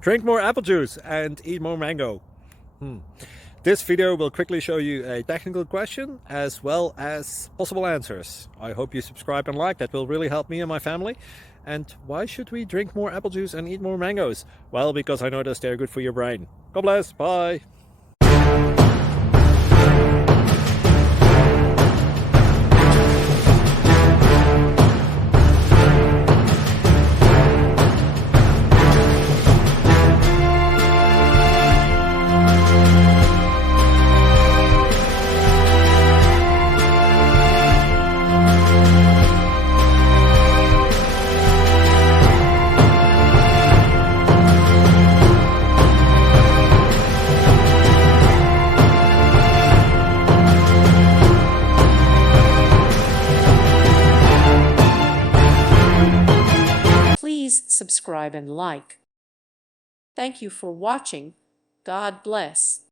Drink more apple juice and eat more mango. This video will quickly show you a technical question as well as possible answers. I hope you subscribe and like, that will really help me and my family. And why should we drink more apple juice and eat more mangoes? Well, because I noticed they're good for your brain. God bless, bye. Please subscribe and like. Thank you for watching. God bless.